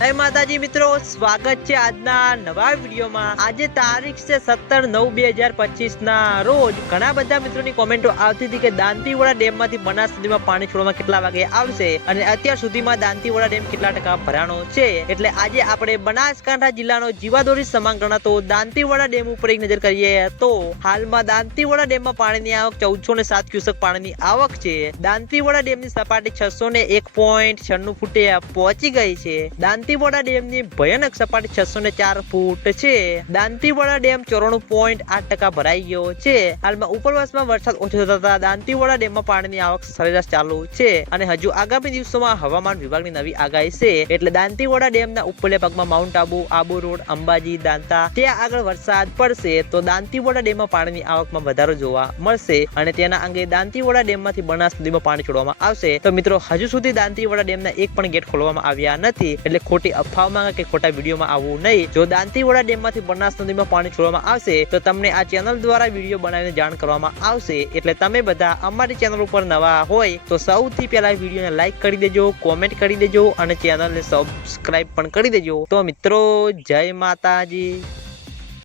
જય માતાજી મિત્રો, સ્વાગત છે આજના નવા વિડીયોમાં. આજે તારીખ છે સત્તર નવ બે હજાર પચીસ ના રોજ ઘણા બધા મિત્રોની કોમેન્ટો આવતી હતી કે દાંતીવાડા ડેમમાંથી બનાસ સુધીમાં પાણી છોડવામાં કેટલા વાગે આવશે અને અત્યાર સુધીમાં દાંતીવાડા ડેમ કેટલા ટકા ભરાણો છે? એટલે આજે આપણે બનાસકાંઠા જિલ્લાનો જીવાદોરી સમાન ગણાતો દાંતીવાડા ડેમ ઉપર એક નજર કરીએ તો હાલમાં દાંતીવાડા ડેમમાં પાણીની આવક ચૌદસો ને સાત ક્યુસેક પાણીની આવક છે. દાંતીવાડા ડેમની સપાટી છસો ને એક પોઈન્ટ છન્નું ફૂટે પહોંચી ગઈ છે. દાંતીવાડા ડેમની ભયાનક સપાટી છસો ને ચાર ફૂટ છે. દાંતીવાડા ડેમ ચોરાણું પોઈન્ટ આઠ ટકા ભરાઈ ગયો છે. હાલમાં ઉપરવાસમાં વરસાદ ઓછો થતા દાંતીવાડા ડેમમાં પાણીની આવક સરેરાશ ચાલુ છે અને હજુ આગામી દિવસોમાં હવામાન વિભાગની નવી આગાહી છે. એટલે દાંતીવાડા ડેમના ઉપરલે ભાગમાં માઉન્ટ આબુ આબુ રોડ, અંબાજી, દાંતા, ત્યાં આગળ વરસાદ પડશે તો દાંતીવાડા ડેમમાં પાણીની આવકમાં વધારો જોવા મળશે અને તેના અંગે દાંતીવાડા ડેમમાંથી બનાસ નદીમાં પાણી છોડવામાં આવશે. તો મિત્રો, હજુ સુધી દાંતીવાડા ડેમના એક પણ ગેટ ખોલવામાં આવ્યા નથી. એટલે ખોટી અફવાઓમાં કે ખોટા વિડીયોમાં આવવું નહીં. જો દાંતીવાડા ડેમમાંથી બનાસ નદીમાં પાણી છોડવામાં આવશે, તો તમને આ ચેનલ દ્વારા વીડિયો બનાવીને જાણ કરવામાં આવશે. એટલે તમે બધા અમારી ચેનલ ઉપર નવા હોય, તો સૌથી પહેલા વિડીયોને લાઈક કરી દેજો, કોમેન્ટ કરી દેજો અને ચેનલને સબસ્ક્રાઇબ પણ કરી દેજો. તો મિત્રો, જય માતાજી.